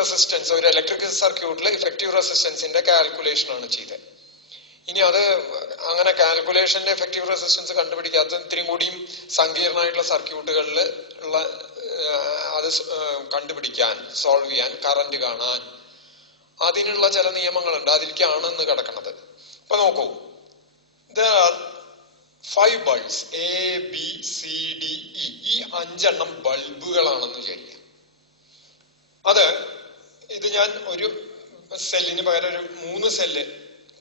Resistance ഒരു electrical സർക്യൂട്ടിൽ effective റെസിസ്റ്റൻസിന്റെ കാൽക്കുലേഷൻ ആണ് ചെയ്തത്. ഇനി അത് അങ്ങനെ കാൽക്കുലേഷന്റെ എഫക്റ്റീവ് റെസിസ്റ്റൻസ് കണ്ടുപിടിക്കാത്ത ഇത്തിരി കൂടിയും സങ്കീർണമായിട്ടുള്ള സർക്യൂട്ടുകളിൽ ഉള്ള അത് കണ്ടുപിടിക്കാൻ, സോൾവ് ചെയ്യാൻ, കറന്റ് കാണാൻ അതിനുള്ള ചില നിയമങ്ങളുണ്ട്. അതിലേക്കാണ് ഇന്ന് കിടക്കുന്നത്. അപ്പൊ നോക്കൂ, there are 5 bulbs A, B, C, D, E. ഈ 5 എണ്ണം ബൾബുകളാണെന്ന് വിചാരിക്കുക. ഇത് ഞാൻ ഒരു സെല്ലിന് പകരം ഒരു 3 സെല്ല്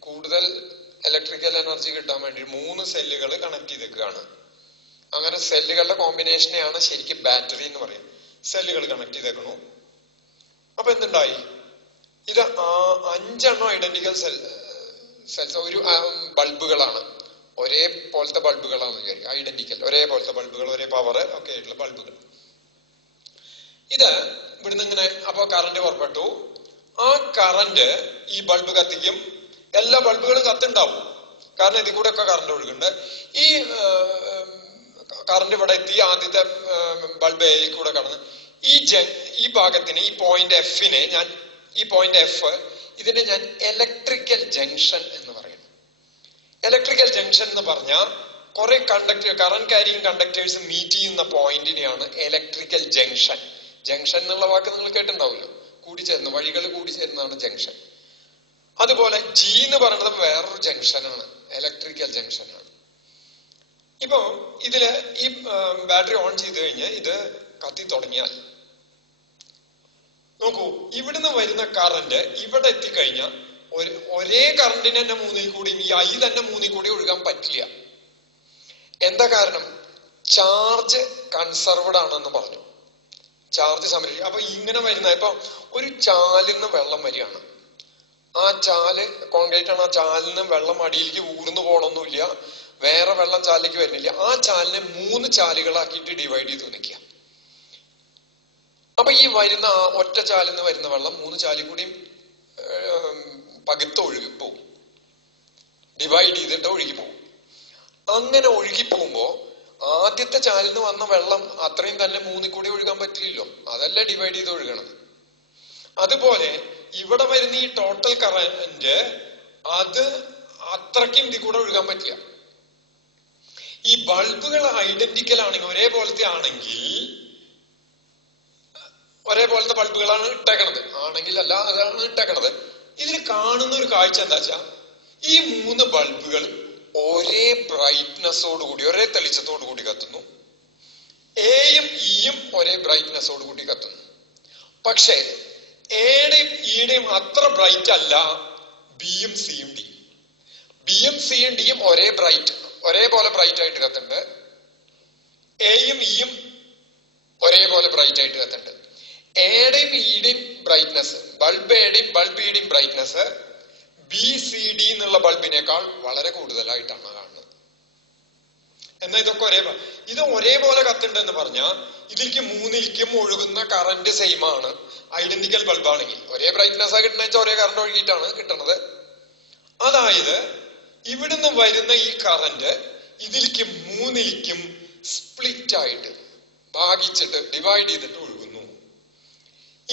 കൂടുതൽ ഇലക്ട്രിക്കൽ എനർജി കിട്ടാൻ വേണ്ടി 3 സെല്ലുകൾ കണക്ട് ചെയ്തേക്കാണ്. അങ്ങനെ സെല്ലുകളുടെ കോമ്പിനേഷനെയാണ് ശരിക്കും ബാറ്ററി എന്ന് പറയും. സെല്ലുകൾ കണക്ട് ചെയ്തേക്കണു. അപ്പൊ എന്തുണ്ടായി? ഇത് 5 എണ്ണം ഐഡന്റിക്കൽ സെൽസ് ഒരു ബൾബുകളാണ്, ഒരേപോലത്തെ ബൾബുകളാണെന്ന് വിചാരിക്കും. ഐഡന്റിക്കൽ, ഒരേപോലത്തെ ബൾബുകൾ, ഒരേ പവർ ഒക്കെ ആയിട്ടുള്ള ബൾബുകൾ. ഇത് ഇവിടുന്ന് ഇങ്ങനെ അപ്പൊ കറന്റ് പുറപ്പെട്ടു. ആ കറന്റ് ഈ ബൾബ് കത്തിക്കും. എല്ലാ ബൾബുകളും കത്തുണ്ടാവും, കാരണം ഇതിൽ കൂടെ ഒക്കെ കറന്റ് ഒഴുകുന്നുണ്ട്. ഈ കറന്റ് ഇവിടെ എത്തി, ആദ്യത്തെ ബൾബ് എയിൽ കൂടെ കടന്ന് ഈ ഭാഗത്തിന്, ഈ പോയിന്റ് എഫിനെ ഞാൻ, ഈ പോയിന്റ് എഫ്, ഇതിനെ ഞാൻ ഇലക്ട്രിക്കൽ ജംഗ്ഷൻ എന്ന് പറയുന്നു. ഇലക്ട്രിക്കൽ ജംഗ്ഷൻ എന്ന് പറഞ്ഞാൽ കുറെ കറന്റ് ക്യാരിയിങ് കണ്ടക്ടേഴ്സ് മീറ്റ് ചെയ്യുന്ന പോയിന്റിനെയാണ് ഇലക്ട്രിക്കൽ ജംഗ്ഷൻ. ജംഗ്ഷൻ എന്നുള്ള വാക്ക് നിങ്ങൾ കേട്ടിട്ടുണ്ടാവുമല്ലോ, കൂടിച്ചേരുന്ന, വഴികൾ കൂടിച്ചേരുന്നതാണ് ജംഗ്ഷൻ. അതുപോലെ ജി എന്ന് പറയുന്നത് വേറൊരു ജംഗ്ഷനാണ്, ഇലക്ട്രിക്കൽ ജംഗ്ഷനാണ്. ഇപ്പൊ ഇതില് ഈ ബാറ്ററി ഓൺ ചെയ്ത് കഴിഞ്ഞ് ഇത് കത്തി തുടങ്ങിയാൽ നോക്കൂ, ഇവിടുന്ന് വരുന്ന കറന്റ് ഇവിടെ എത്തിക്കഴിഞ്ഞാൽ ഒരേ കറന്റിന് തന്നെ 3 കൂടിയും ഈ ഐ തന്നെ 3 കൂടി ഒഴുകാൻ പറ്റില്ല. എന്താ കാരണം? ചാർജ് കൺസർവ്ഡ് ആണെന്ന് പറഞ്ഞു, ചാർജ് സംരക്ഷിക്കും. അപ്പൊ ഇങ്ങനെ വരുന്ന, ഇപ്പൊ ഒരു ചാലിൽ നിന്ന് വെള്ളം വരികയാണ്, ആ ചാല് കോൺക്രീറ്റ് ആണ്, ആ ചാലിൽ നിന്ന് വെള്ളം അടിയിലേക്ക് ഊർന്നു പോകണമെന്നില്ല, വേറെ വെള്ളം ചാലിലേക്ക് വരുന്നില്ല. ആ ചാലിനെ 3 ചാലുകളാക്കിയിട്ട് ഡിവൈഡ് ചെയ്ത് നിൽക്കുക. അപ്പൊ ഈ വരുന്ന ഒറ്റ ചാലിൽ നിന്ന് വരുന്ന വെള്ളം 3 ചാലിൽ കൂടിയും പകുത്ത് ഒഴുകിപ്പോവും, ഡിവൈഡ് ചെയ്തിട്ട് ഒഴുകിപ്പോവും. അങ്ങനെ ഒഴുകിപ്പോകുമ്പോ ആദ്യത്തെ ചാലിൽ നിന്ന് വന്ന വെള്ളം അത്രയും തന്നെ 3 കൂടി ഒഴുകാൻ പറ്റില്ലല്ലോ, അതല്ല ഡിവൈഡ് ചെയ്ത് ഒഴുകണത്. അതുപോലെ ഇവിടെ വരുന്ന ഈ ടോട്ടൽ കറന്റ് അത് അത്രയ്ക്കും ഇതിൽ കൂടെ ഒഴുകാൻ പറ്റില്ല. ഈ ബൾബുകൾ ഐഡന്റിക്കൽ ആണെങ്കിൽ, ഒരേപോലത്തെ ആണെങ്കിൽ, ഒരേപോലത്തെ ബൾബുകളാണ് ഇട്ടേക്കണത് ആണെങ്കിൽ, അല്ല അതാണ് ഇട്ടേക്കണത്. ഇതിൽ കാണുന്ന ഒരു കാഴ്ച എന്താ വെച്ചാ, ഈ 3 ബൾബുകൾ ഒരേ ബ്രൈറ്റ്നെസ്സോട് കൂടി, ഒരേ തെളിച്ചത്തോടു കൂടി കത്തുന്നു. എയും ഇയും ഒരേ ബ്രൈറ്റ്നെസ്സോട് കൂടി കത്തുന്നു. പക്ഷേ എയുടെയും ഇയുടെയും അത്ര ബ്രൈറ്റ് അല്ല ബിയും സിയും ഡിയും. ബിയും സിയും ഡിയും ഒരേപോലെ ബ്രൈറ്റ് ആയിട്ട് കത്തുന്നുണ്ട്. എയും ഇയും ഒരേപോലെ ബ്രൈറ്റ് ആയിട്ട് കത്തുന്നുണ്ട്. എയുടെയും ഇയുടെയും ബ്രൈറ്റ്നസ്, ബൾബ് എയുടെയും ബൾബ് ഇയുടെയും ബ്രൈറ്റ്നസ് ബി സി ഡി എന്നുള്ള ബൾബിനേക്കാൾ വളരെ കൂടുതലായിട്ടാണ് കാണുന്നത്. എന്നാൽ ഇത് ഒരേപോലെ കത്തുണ്ടെന്ന് പറഞ്ഞാൽ ഇതിലേക്ക് 3ലേക്കും ഒഴുകുന്ന കറന്റ് സെയിം ആണ്. ഐഡന്റിക്കൽ ബൾബാണെങ്കിൽ ഒരേ ബ്രൈറ്റ്നസ് ആ കിട്ടുന്ന വെച്ചാൽ ഒരേ കറന്റ് ഒഴുകിയിട്ടാണ് കിട്ടുന്നത്. അതായത് ഇവിടുന്ന് വരുന്ന ഈ കറന്റ് ഇതിലേക്ക് 3ലേക്കും സ്പ്ലിറ്റ് ആയിട്ട്, ഭാഗിച്ചിട്ട്, ഡിവൈഡ് ചെയ്തിട്ട് ഒഴുകുന്നു.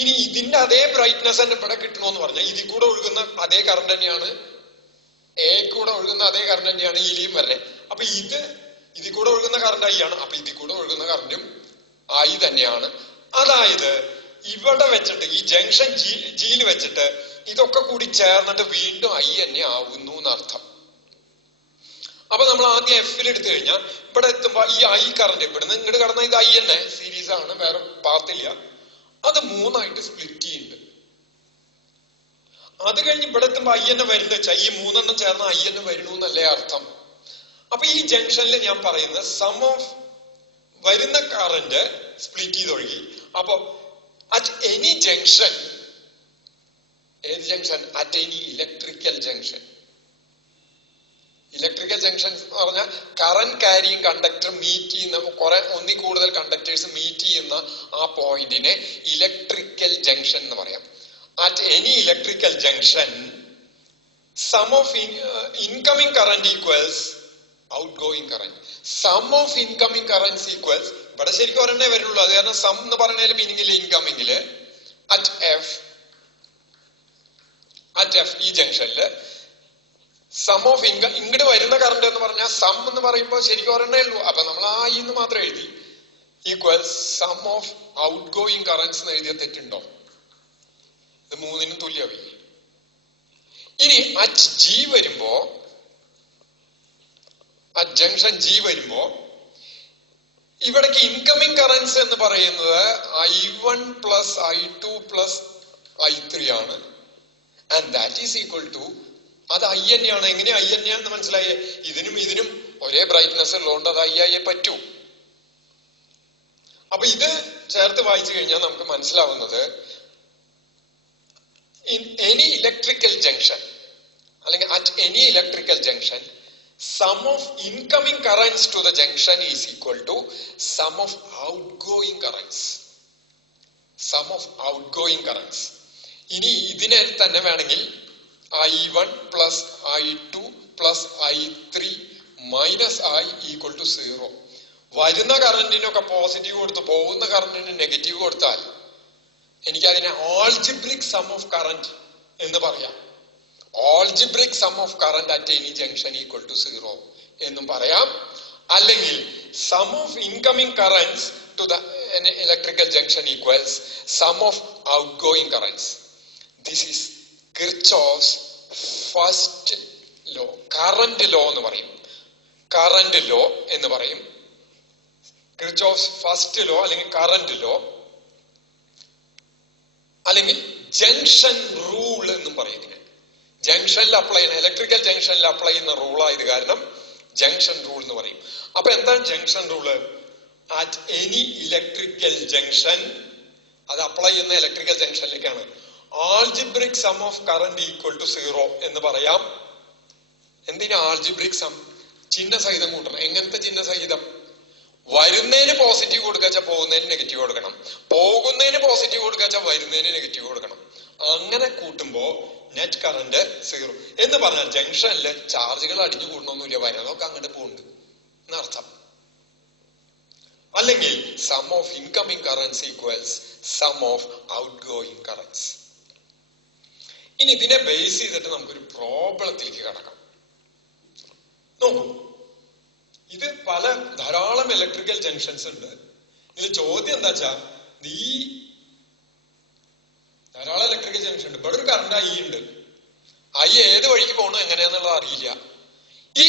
ഇനി ഇതിന്റെ അതേ ബ്രൈറ്റ്നസ് തന്നെ ഇവിടെ കിട്ടണമെന്ന് പറഞ്ഞാൽ ഇതിൽ കൂടെ ഒഴുകുന്ന അതേ കറന്റ് തന്നെയാണ്, എ കൂടെ ഒഴുകുന്ന അതേ കറന്റ് തന്നെയാണ് ഇതിലും വരുന്നത്. അപ്പൊ ഇതിൽ കൂടെ ഒഴുകുന്ന കറന്റ് ഐ ആണ്, അപ്പൊ ഇതിൽ കൂടെ ഒഴുകുന്ന കറന്റും ഐ തന്നെയാണ്. അതായത് ഇവിടെ വെച്ചിട്ട്, ഈ ജംഗ്ഷൻ ജിയിൽ വെച്ചിട്ട് ഇതൊക്കെ കൂടി ചേർന്നിട്ട് വീണ്ടും ഐ തന്നെ ആവുന്നു എന്നർത്ഥം. അപ്പൊ നമ്മൾ ആദ്യം എഫിൽ എടുത്തു കഴിഞ്ഞാൽ ഇവിടെ എത്തുമ്പോ ഈ ഐ കറന്റ് ഇവിടുന്ന് ഇങ്ങോട്ട് കടന്ന ഇത് ഐ തന്നെ, സീരീസ് ആണ്, വേറെ പാത്തില്ല. അത് 3ആയിട്ട് സ്പ്ലിറ്റ് ചെയ്യുന്നുണ്ട്. അത് കഴിഞ്ഞ് ഇവിടെ എത്തുമ്പോ ഐ തന്നെ വരുന്നത് വെച്ചാൽ ഈ 3 എണ്ണം ചേർന്ന് ഐ തന്നെ വരുന്നു എന്നല്ലേ അർത്ഥം. അപ്പൊ ഈ ജംഗ്ഷനിൽ ഞാൻ പറയുന്നത് സം ഓഫ് വരുന്ന കറന്റ് സ്പ്ലിറ്റ് ചെയ്ത് ഒഴുകി. അപ്പൊ അറ്റ് എനി ജംഗ്ഷൻ, ഏത് junction? At any electrical junction. Electrical junction എന്ന് പറഞ്ഞാൽ കറന്റ് ക്യാരിയിങ് കണ്ടക്ടർ മീറ്റ് ചെയ്യുന്ന, ഒന്നിൽ കൂടുതൽ കണ്ടക്ടേഴ്സ് മീറ്റ് ചെയ്യുന്ന ആ പോയിന്റിനെ ഇലക്ട്രിക്കൽ ജംഗ്ഷൻ എന്ന് പറയാം. At any electrical junction sum of incoming current equals outgoing current. Sum of incoming current equals, ഇവിടെ ശരിക്കും ഒരെണ്ണേ വരുള്ളൂ, അത് കാരണം സം എന്ന് പറഞ്ഞാൽ മീനിങ്ങില് ഇൻകമിങ്ങില്, അറ്റ് എഫ് അറ്റ് എഫ്, ഈ ജംഗ്ഷനില് സം ഓഫ് ഇങ്ങോട്ട് വരുന്ന കറണ്ട് എന്ന് പറഞ്ഞാൽ സം എന്ന് പറയുമ്പോൾ ശരിക്കും ഒരെണ്ണേ ഉള്ളൂ. അപ്പൊ നമ്മൾ ആ എന്ന് മാത്രം എഴുതി. Equal sum of outgoing currents എന്ന് എഴുതിയ തെറ്റുണ്ടോ? ഇത് മൂന്നിനും തുല്യമായി. ഇനി അറ്റ് ജി വരുമ്പോ, അറ്റ് ജംഗ്ഷൻ ജി വരുമ്പോ ഇവിടേക്ക് ഇൻകമിങ് കറൻസ് എന്ന് പറയുന്നത് I1 plus I2 plus I3 ആണ്. And that is equal to, അത് ഐ തന്നെയാണ്. എങ്ങനെ ഐ തന്നെയാണെന്ന് മനസ്സിലായേ? ഇതിനും ഇതിനും ഒരേ ബ്രൈറ്റ്നെസ് ഉള്ളതുകൊണ്ട് അത് ഐ ആയേ പറ്റൂ. അപ്പൊ ഇത് ചേർത്ത് വായിച്ചു കഴിഞ്ഞാൽ നമുക്ക് മനസ്സിലാവുന്നത്, ഇൻ എനി ഇലക്ട്രിക്കൽ ജംഗ്ഷൻ അല്ലെങ്കിൽ at any electrical junction sum of incoming currents to the junction is equal to sum of outgoing currents. Sum of outgoing currents. ഇനി ഇതിനെ തന്നെ വേണമെങ്കിൽ I1 plus I2 plus I3 minus I equal to 0. വരുന്ന കറന്റിനൊക്കെ positive കൊടുത്ത് പോകുന്ന കറന്റിന് negative കൊടുത്താൽ എനിക്കതിനെ ആൾജിബ്രിക് സം ഓഫ് കറന്റ് എന്ന് പറയാം. Algebraic sum of current at any junction equal to 0 എന്നും പറയാം. അല്ലെങ്കിൽ sum of incoming currents to the electrical junction equals sum of outgoing currents. This is Kirchhoff's first law, current law എന്ന് പറയും. Current law എന്ന് പറയും. Kirchhoff's first law അല്ലെങ്കിൽ current law, അല്ലെങ്കിൽ junction rule എന്നും പറയും. ഇതിന് ജംഗ്ഷനിൽ അപ്ലൈ ചെയ്യുന്ന, ഇലക്ട്രിക്കൽ ജംഗ്ഷനിൽ അപ്ലൈ ചെയ്യുന്ന റൂളായത് കാരണം ജംഗ്ഷൻ റൂൾ എന്ന് പറയും. അപ്പൊ എന്താണ് junction rule? At any electrical junction, അത് അപ്ലൈ ചെയ്യുന്ന ഇലക്ട്രിക്കൽ ജംഗ്ഷനിലേക്കാണ്, algebraic sum of current equal to 0 എന്ന് പറയാം. എന്തിനാ ആൾജിബ്രിക് സം? ചിഹ്ന സഹിതം കൂട്ടണം. എങ്ങനത്തെ ചിഹ്ന സഹിതം? വരുന്നതിന് പോസിറ്റീവ് കൊടുക്കാച്ച പോകുന്നതിന് നെഗറ്റീവ് കൊടുക്കണം, പോകുന്നതിന് പോസിറ്റീവ് കൊടുക്കാച്ച വരുന്നതിന് നെഗറ്റീവ് കൊടുക്കണം. അങ്ങനെ കൂട്ടുമ്പോ നെറ്റ് കറന്റ് 0 എന്ന് പറഞ്ഞാൽ ജംഗ്ഷനില് ചാർജുകൾ അടിഞ്ഞു കൂടണമെന്നില്ല, വരുന്നതൊക്കെ അങ്ങോട്ട് പോകുന്നുണ്ട് എന്നർത്ഥം. അല്ലെങ്കിൽ sum of incoming currents equals sum of outgoing currents. ഇനി ഇതിനെ ബേസ് ചെയ്തിട്ട് നമുക്കൊരു പ്രോബ്ലത്തിലേക്ക് കടക്കാം. നോക്കൂ, ഇത് ധാരാളം ഇലക്ട്രിക്കൽ ജംഗ്ഷൻസ് ഉണ്ട്. ഇതിൽ ചോദ്യം എന്താ വെച്ചാ, ഈ ധാരാളം ഇലക്ട്രിക്കൽ ജംഗ്ഷൻ ഉണ്ട്, ഇവിടെ ഒരു കറണ്ട് ഐ ഉണ്ട്. ഐ ഏത് വഴിക്ക് പോകണോ എങ്ങനെയാന്നുള്ളത് അറിയില്ല. ഈ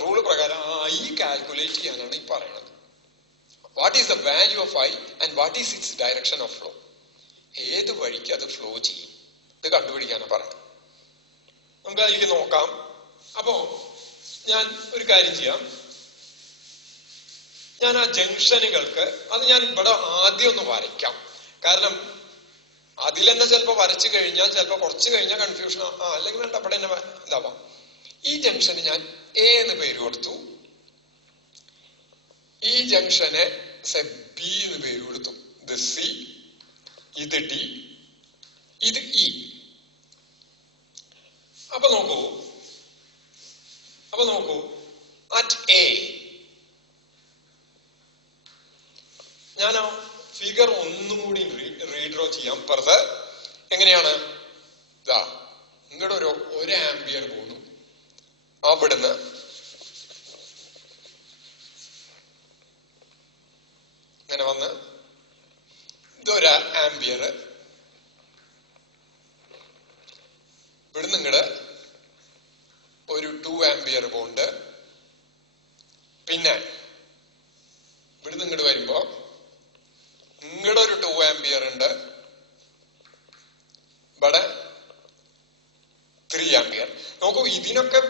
റൂള് പ്രകാരം ഐ കാൽക്കുലേറ്റ് ചെയ്യാനാണ് ഈ പറയുന്നത്. What is the value of I and what is it's direction of flow? ഏത് വഴിക്ക് അത് ഫ്ലോ ചെയ്യും, ഇത് കണ്ടുപിടിക്കാനാണ് പറയുന്നത്. നമുക്ക് അതിലേക്ക് നോക്കാം. അപ്പോ ഞാൻ ഒരു കാര്യം ചെയ്യാം. ഞാൻ ആ ജംഗ്ഷനുകൾക്ക് അത് ഞാൻ ഇവിടെ ആദ്യം ഒന്ന് വരയ്ക്കാം. കാരണം അതിൽ തന്നെ ചിലപ്പോ വരച്ചു കഴിഞ്ഞാൽ ചിലപ്പോ കുറച്ച് കഴിഞ്ഞാൽ കൺഫ്യൂഷൻ അല്ലെങ്കിൽ വേണ്ട, അവിടെ തന്നെ ഇതാവാം. ഈ ജംഗ്ഷന് ഞാൻ എ എന്ന് പേര് കൊടുത്തു. ഈ ജംഗ്ഷന് ബി എന്ന് പേര് കൊടുത്തു. ഇത് സി, ഇത് ഡി, ഇത് ഇ. അപ്പൊ നോക്കൂ അറ്റ് എ ഞാൻ ആ ഫിഗർ ഒന്നും കൂടി റീഡ്രോ ചെയ്യാം. പുറത്ത് എങ്ങനെയാണ്? ഇതാ ഇങ്ങോട്ട് ഒരു ആംബിയർ പോകുന്നു, അവിടുന്ന് ഇങ്ങനെ വന്ന് ഇതൊരു ആംബിയർ, ഇവിടുന്ന് ഇങ്ങോട്ട് ഒരു 2 ആംബിയർ പോകുന്നുണ്ട്. പിന്നെ ഇവിടുന്ന് ഇങ്ങോട്ട് വരുമ്പോ ഇങ്ങോട്ട് ഒരു 2 ആംബിയർ ഉണ്ട്, ഇവിടെ 3 ആംബിയർ. നോക്കൂ, ഇതിനൊക്കെ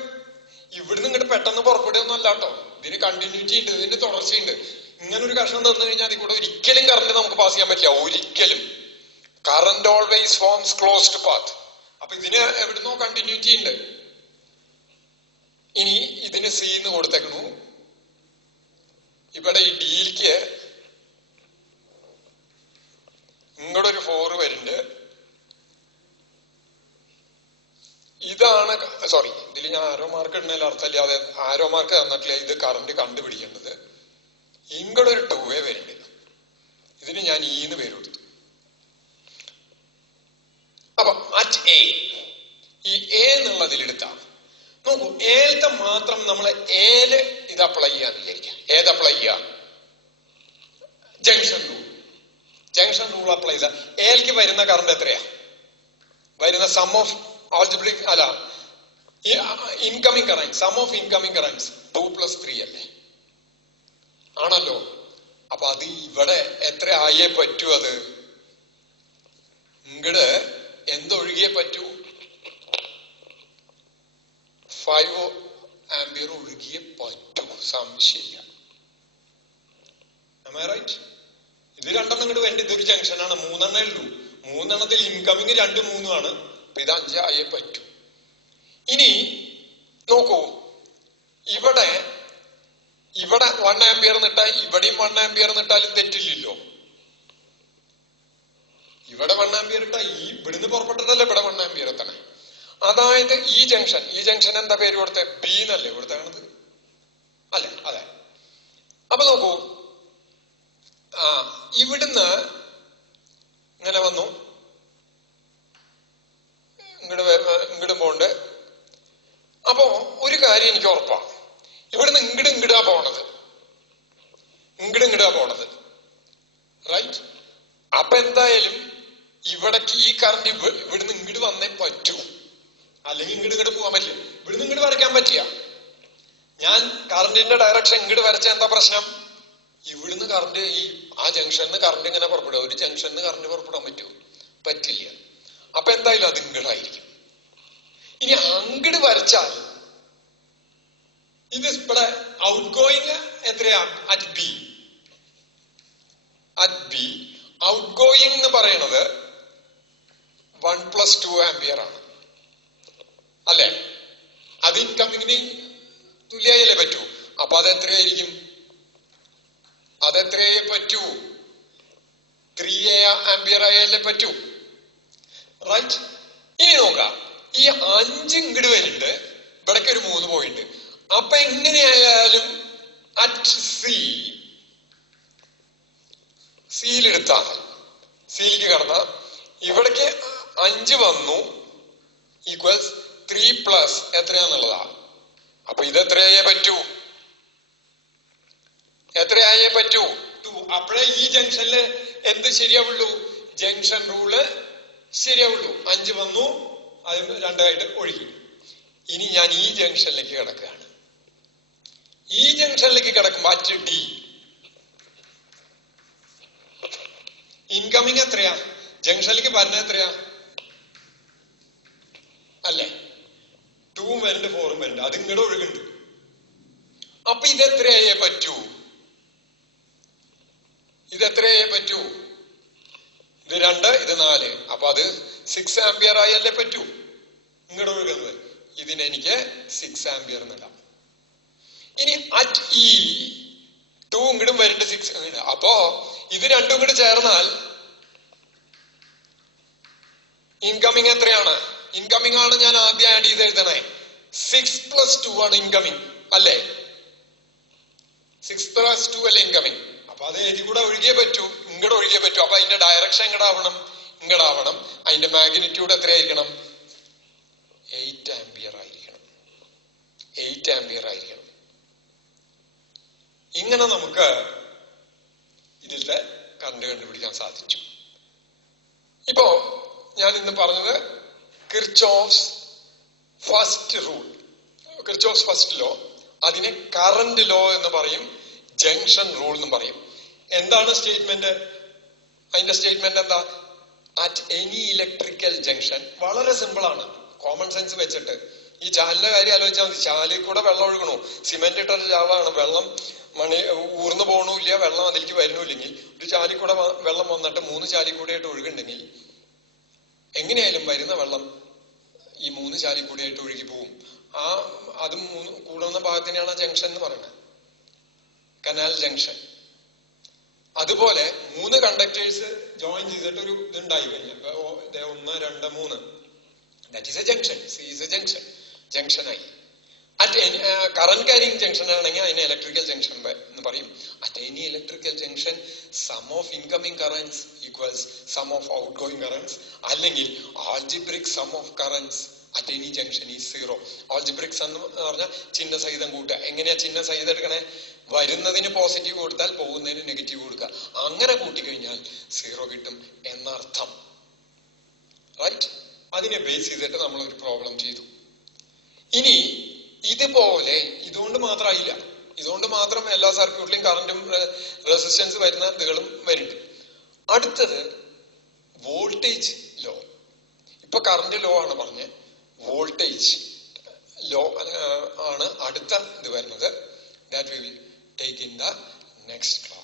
ഇവിടുന്ന് ഇങ്ങോട്ട് പെട്ടെന്ന് പുറപ്പെടുകയൊന്നും അല്ല കേട്ടോ. ഇതിന് കണ്ടിന്യൂറ്റി ഉണ്ട്, ഇതിന് തുടർച്ചയുണ്ട്. ഇങ്ങനെ ഒരു കഷ്ണം തന്നു കഴിഞ്ഞാൽ അതിൽ കൂടെ ഒരിക്കലും കറണ്ട് നമുക്ക് പാസ് ചെയ്യാൻ പറ്റില്ല, ഒരിക്കലും. Current always forms closed path. അപ്പൊ ഇതിന് എവിടുന്നോ കണ്ടിന്യൂറ്റി ഉണ്ട്. ഇനി ഇതിന് സി എന്ന് കൊടുത്തേക്കണു. ഇവിടെ ഈ ഡിയിലേക്ക് ഇങ്ങോട്ട് ഒരു 4 വരുന്നുണ്ട്. ഇതാണ്, സോറി, ഇതിൽ ഞാൻ ആരോ മാർക്ക് ഇടുന്നതിൽ അർത്ഥമില്ലാതെ ആരോ മാർക്ക് തന്നിട്ടില്ല. ഇത് കറണ്ട് കണ്ടുപിടിക്കേണ്ടത്. ഇങ്ങോട്ട് ഒരു 2 വരുന്നുണ്ട്. ഇതിന് ഞാൻ ഇന്ന് പേര് കൊടുത്തു. അപ്പൊ അറ്റ് എ എ എന്നുള്ളതിലെടുത്താ നോക്കൂ, ഏലത്തെ മാത്രം നമ്മൾ ഏല് ഇത് അപ്ലൈ ചെയ്യാന്ന് വിചാരിക്കാം. ഏത് അപ്ലൈ ചെയ്യാ? Junction rule. Junction rule apply ചെയ്ത ഏൽക്ക് വരുന്ന കറണ്ട് എത്രയാ? വരുന്ന സം ഓഫ് ആൾജിബ്രിക് അല്ല incoming current, sum of incoming currents 2 + 3 അല്ലേ? ആണല്ലോ. അപ്പൊ അത് ഇവിടെ എത്ര ആയേ പറ്റൂ? അത് ഇങ്ങട് എന്തൊഴുകിയേ പറ്റൂ? 5 ആംപിയർ ഒഴുകിയേ പറ്റൂ, സംശയില്ല. റൈറ്റ്? ഇത് രണ്ടെണ്ണം ഇങ്ങോട്ട് വേണ്ട. ഇതൊരു ജംഗ്ഷനാണ്, 3 എണ്ണേ ഉള്ളൂ. 3 എണ്ണത്തിൽ ഇൻകമിങ് 2, 3 ആണ്. അപ്പൊ ഇത് 5 ആയേ പറ്റൂ. ഇനി നോക്കൂ, ഇവിടെ 1 ആംപിയർ നിട്ടാൽ ഇവിടെയും 1 ആംപിയർ നിട്ടാലും തെറ്റില്ലല്ലോ. ഇവിടെ 1 ആംപിയർ ഇട്ടാ ഇവിടുന്ന് പുറപ്പെട്ടിട്ടല്ലേ ഇവിടെ 1 ആംപിയർ എത്തണേ. അതായത് ഈ ജംഗ്ഷൻ എന്താ പേര് കൊടുത്തേ? ബി എന്നല്ലേ കൊടുത്തത്? അല്ലേ? അതെ. അപ്പൊ നോക്കൂ, ഇവിടുന്ന് ഇങ്ങനെ വന്നു, ഇങ്ങോട്ട് പോണ്ട്. അപ്പോ ഒരു കാര്യം എനിക്ക് ഉറപ്പാണ്, ഇവിടുന്ന് ഇങ്ങടാ പോണത്, പോണത്. റൈറ്റ്? അപ്പൊ എന്തായാലും ഇവിടേക്ക് ഈ കറണ്ട് ഇവിടുന്ന് ഇങ്ങോട്ട് വന്നേ പറ്റൂ, അല്ലെങ്കിൽ ഇങ്ങോട്ട് പോകാൻ പറ്റില്ല. ഇവിടുന്ന് ഇങ്ങോട്ട് വരയ്ക്കാൻ പറ്റിയ ഞാൻ കറണ്ടിന്റെ ഡയറക്ഷൻ ഇങ്ങോട്ട് വരച്ച എന്താ പ്രശ്നം? ഇവിടുന്ന് കറണ്ട് ആ ജംഗ്ഷനിന്ന് കറണ്ട് ഇങ്ങനെ പുറപ്പെടുക. ഒരു ജംഗ്ഷനിന്ന് കറണ്ട് പുറപ്പെടാൻ പറ്റുമോ? പറ്റില്ല. അപ്പൊ എന്തായാലും അത് ഇങ്ങടായിരിക്കും. ഇനി അങ്ങട് വരച്ചാൽ ഇത് ഇവിടെ ഔട്ട് ഗോയിങ് എത്രയാ? അറ്റ് ബി ഔട്ട് ഗോയിങ് എന്ന് പറയണത് 1 + 2 ആംപിയർ ആണ്, അല്ലെ? അത് ഇൻകമിങ്ങിന് തുല്യായല്ലേ പറ്റൂ. അപ്പൊ അതെത്രയായിരിക്കും? അതെത്രയേ പറ്റൂ? 3 ആംപിയർ ആയാലേ പറ്റൂ. റൈറ്റ്? ഇനി നോക്കാം, ഈ 5 ഇങ്ങട് വരുന്നുണ്ട്, ഇവിടേക്ക് ഒരു 3 പോയിന്റ്. അപ്പൊ എങ്ങനെയായാലും അറ്റ് സിയിലെടുത്താൽ, സിയിലേക്ക് കടന്ന ഇവിടേക്ക് 5 വന്നു ഈക്വൽസ് 3 പ്ലസ് എത്രയാന്നുള്ളതാ. അപ്പൊ ഇത് എത്രയായേ പറ്റൂ? 2. അപ്പോഴേ ഈ ജംഗ്ഷനില് എന്ത് ശരിയാവുള്ളൂ? Junction rule ശരിയാവുള്ളൂ. 5 വന്നു, അത് 2 ആയിട്ട് ഒഴുകി. ഇനി ഞാൻ ഈ ജംഗ്ഷനിലേക്ക് കിടക്കുകയാണ്. ഈ ജംഗ്ഷനിലേക്ക് കിടക്കുമ്പോ അറ്റ് ഡി ഇൻകമിങ് എത്രയാ? ജംഗ്ഷനിലേക്ക് വരുന്നത് എത്രയാ? അല്ലേ? 2 വരുന്നുണ്ട്, 4 വരുന്നുണ്ട്, അത് ഇങ്ങോട്ട് ഒഴുകുന്നുണ്ട്. അപ്പൊ ഇതെത്രയായേ പറ്റൂ? ഇത് 2, ഇത് 4. അപ്പൊ അത് 6 ആംപിയർ ആയല്ലേ പറ്റൂ ഇങ്ങോട്ട് ഒഴുകുന്നത്. ഇതിനെനിക്ക് 6 ആംപിയർ എന്നിടാം. ഇനി അറ്റ് 2 ഇങ്ങോട്ടും വരുന്നുണ്ട്, 6. അപ്പോ ഇത് രണ്ടും കൂടി ചേർന്നാൽ ഇൻകമിങ് എത്രയാണ്? ഇൻകമിങ് ആണ് ഞാൻ ആദ്യം ആഡ് ചെയ്ത് എഴുതണേ. 6 + 2 ആണ് ഇൻകമിങ്, അല്ലേ? 6 + 2 അല്ലേ ഇൻകമിങ്. അപ്പൊ അത് ഏതി കൂടെ ഒഴുകിയേ പറ്റൂ? ഇങ്ങോട്ട് ഒഴുകിയേ പറ്റൂ. അപ്പൊ അതിന്റെ ഡയറക്ഷൻ ഇങ്ങടാവണം. അതിന്റെ മാഗ്നിറ്റ്യൂഡ് എത്രയായിരിക്കണം? 8 ആംപിയർ ആയിരിക്കണം. ഇങ്ങനെ നമുക്ക് ഇതിന്റെ കറണ്ട് കണ്ടുപിടിക്കാൻ സാധിച്ചു. ഇപ്പോ ഞാൻ ഇന്ന് പറഞ്ഞത് കിർച്ചോഫ്സ് ഫസ്റ്റ് ലോ, അതിനെ കറന്റ് ലോ എന്ന് പറയും, ജംഗ്ഷൻ റൂൾ എന്നും പറയും. എന്താണ് സ്റ്റേറ്റ്മെന്റ്? അതിന്റെ സ്റ്റേറ്റ്മെന്റ് എന്താ? At any electrical junction. വളരെ സിമ്പിൾ ആണ്, കോമൺ സെൻസ് വെച്ചിട്ട്. ഈ ചാലിന്റെ കാര്യം ആലോചിച്ചാൽ മതി. ചാലിൽ കൂടെ വെള്ളം ഒഴുകണു, സിമെന്റ് ഇട്ടൊരു ചാലാണ്, വെള്ളം ഊർന്നു പോകണമില്ല, വെള്ളം അതിലേക്ക് വരുന്നില്ലെങ്കിൽ, ഒരു ചാലിൽ കൂടെ വെള്ളം വന്നിട്ട് 3 ചാലിൽ കൂടെയായിട്ട് ഒഴുകുന്നുണ്ടെങ്കിൽ എങ്ങനെയായാലും വരുന്ന വെള്ളം ഈ 3 ചാലിൽ കൂടെയായിട്ട് ഒഴുകി പോവും. അത് കൂടുന്ന ഭാഗത്തിനാണ് ജംഗ്ഷൻ എന്ന് പറയുന്നത്, കനാൽ ജംഗ്ഷൻ. അതുപോലെ 3 കണ്ടക്ടേഴ്സ് ജോയിൻ ചെയ്തിട്ട് ഒരു ഇതുണ്ടായി കഴിഞ്ഞാൽ 1, 2, 3, that is a junction. C is a ജംഗ്ഷനായി. കറന്റ് ക്യാരിങ് ജംഗ്ഷൻ ആണെങ്കിൽ അതിനെ ഇലക്ട്രിക്കൽ ജംഗ്ഷൻ എന്ന് പറയും. At any electrical junction sum of incoming currents equals sum of outgoing currents, അല്ലെങ്കിൽ algebraic sum of currents at any junction is zero. Algebraics എന്ന് പറഞ്ഞാൽ ചിഹ്ന സഹിതം കൂട്ടുക. എങ്ങനെയാ ചിഹ്ന സഹിതം എടുക്കണേ? വരുന്നതിന് പോസിറ്റീവ് കൊടുത്താൽ പോകുന്നതിന് നെഗറ്റീവ് കൊടുക്കുക. അങ്ങനെ കൂട്ടിക്കഴിഞ്ഞാൽ സീറോ കിട്ടും എന്നർത്ഥം. റൈറ്റ്? അതിനെ ബേസ് ചെയ്തിട്ട് നമ്മൾ ഒരു പ്രോബ്ലം ചെയ്തു. ഇനി ഇതുപോലെ ഇതുകൊണ്ട് മാത്രമായില്ല. ഇതുകൊണ്ട് മാത്രം എല്ലാ സർക്യൂട്ടിലും കറന്റും റെസിസ്റ്റൻസ് വരുന്ന ഇതുകളും വരുന്നുണ്ട്. അടുത്തത് വോൾട്ടേജ് ലോ. ഇപ്പൊ കറന്റ് ലോ ആണ് പറഞ്ഞ്, വോൾട്ടേജ് ലോ ആണ് അടുത്ത ഇത് വരുന്നത്. That we will take in the next class.